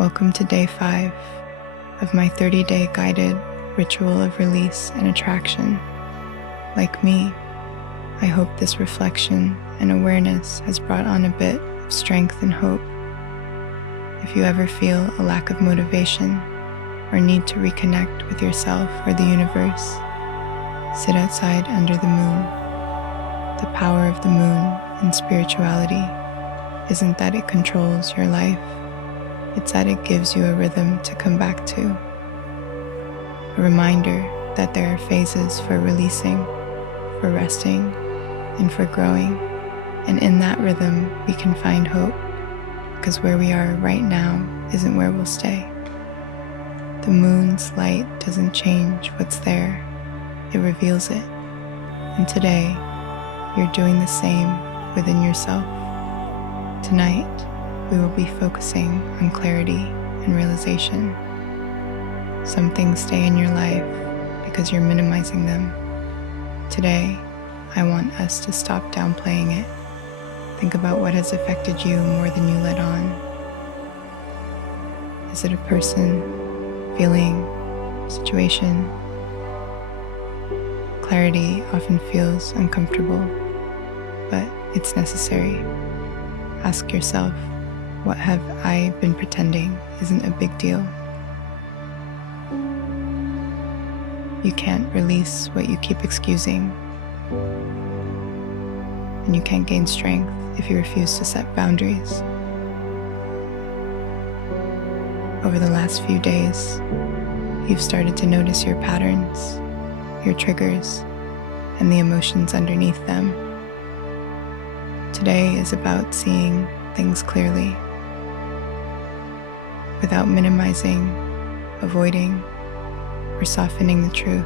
Welcome to day 5 of my 30-day guided ritual of release and attraction. Like me, I hope this reflection and awareness has brought on a bit of strength and hope. If you ever feel a lack of motivation or need to reconnect with yourself or the universe, sit outside under the moon. The power of the moon in spirituality isn't that it controls your life, it's that it gives you a rhythm to come back to. A reminder that there are phases for releasing, for resting, and for growing. And in that rhythm, we can find hope, because where we are right now isn't where we'll stay. The moon's light doesn't change what's there, it reveals it. And today, you're doing the same within yourself. Tonight, we will be focusing on clarity and realization. Some things stay in your life because you're minimizing them. Today, I want us to stop downplaying it. Think about what has affected you more than you let on. Is it a person, feeling, situation? Clarity often feels uncomfortable, but it's necessary. Ask yourself, what have I been pretending isn't a big deal? You can't release what you keep excusing, and you can't gain strength if you refuse to set boundaries. Over the last few days, you've started to notice your patterns, your triggers, and the emotions underneath them. Today is about seeing things clearly, without minimizing, avoiding, or softening the truth.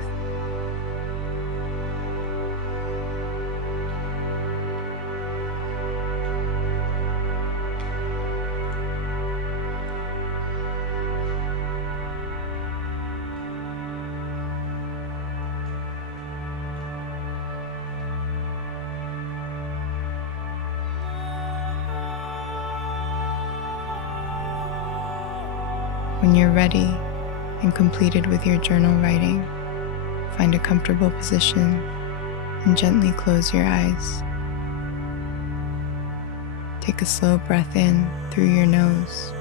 When you're ready and completed with your journal writing, find a comfortable position and gently close your eyes. Take a slow breath in through your nose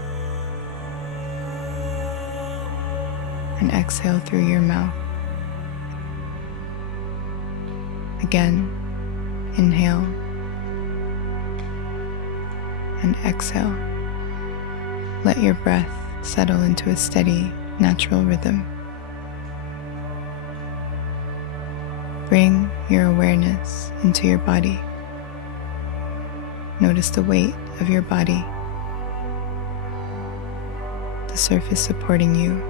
and exhale through your mouth. Again, inhale and exhale. Let your breath settle into a steady, natural rhythm. Bring your awareness into your body. Notice the weight of your body, the surface supporting you.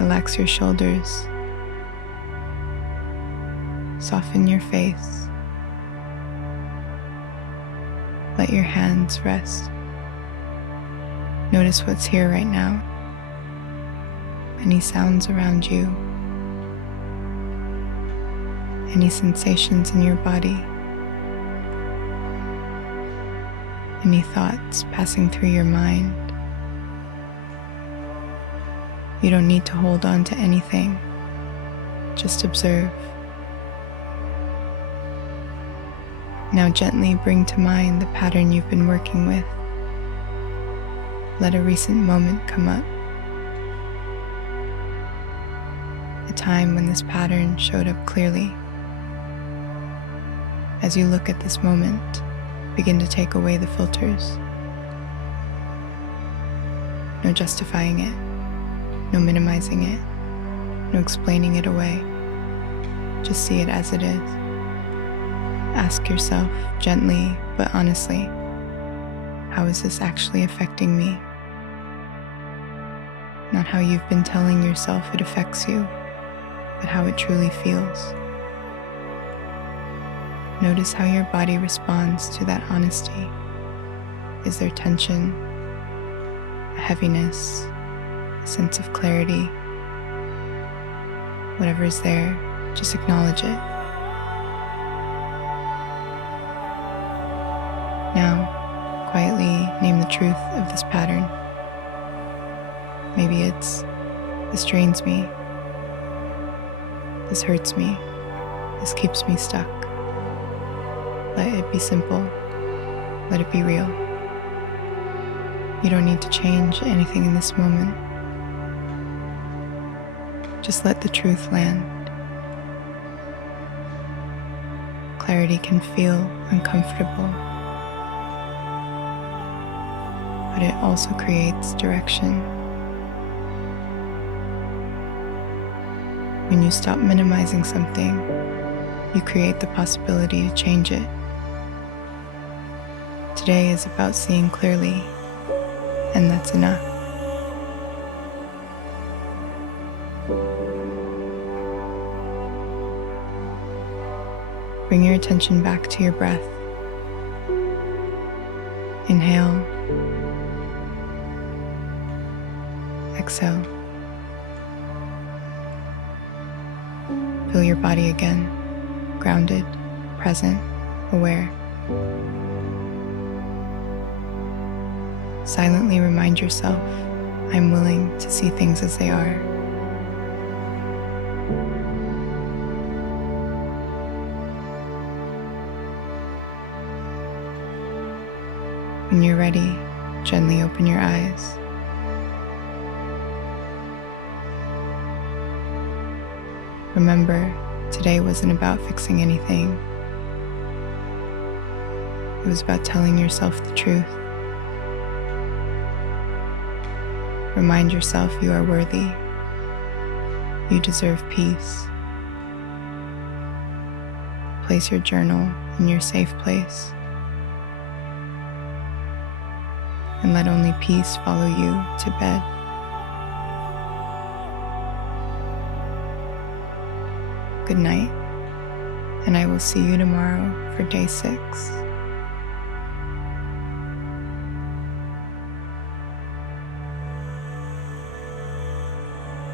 Relax your shoulders. Soften your face. Let your hands rest. Notice what's here right now. Any sounds around you. Any sensations in your body. Any thoughts passing through your mind. You don't need to hold on to anything. Just observe. Now gently bring to mind the pattern you've been working with. Let a recent moment come up. A time when this pattern showed up clearly. As you look at this moment, begin to take away the filters. No justifying it, no minimizing it, no explaining it away. Just see it as it is. Ask yourself gently but honestly, how is this actually affecting me? Not how you've been telling yourself it affects you, but how it truly feels. Notice how your body responds to that honesty. Is there tension, a heaviness, a sense of clarity? Whatever is there, just acknowledge it. Now, quietly name the truth of this pattern. Maybe it's, this drains me, this hurts me, this keeps me stuck. Let it be simple. Let it be real. You don't need to change anything in this moment. Just let the truth land. Clarity can feel uncomfortable, but it also creates direction. When you stop minimizing something, you create the possibility to change it. Today is about seeing clearly, and that's enough. Bring your attention back to your breath. Inhale. Exhale. Feel your body again, grounded, present, aware. Silently remind yourself, I'm willing to see things as they are. When you're ready, gently open your eyes. Remember, today wasn't about fixing anything. It was about telling yourself the truth. Remind yourself you are worthy. You deserve peace. Place your journal in your safe place. And let only peace follow you to bed. Good night, and I will see you tomorrow for day 6.